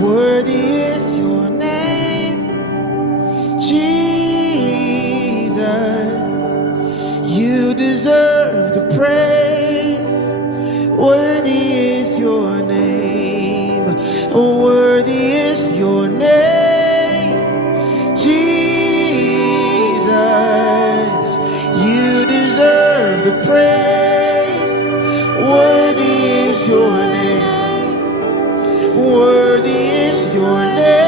Worthy is your name, Jesus. You deserve the praise. Worthy is your name. Worthy is your name, Jesus. You deserve the praise. Worthy is your name. Worthy is your name.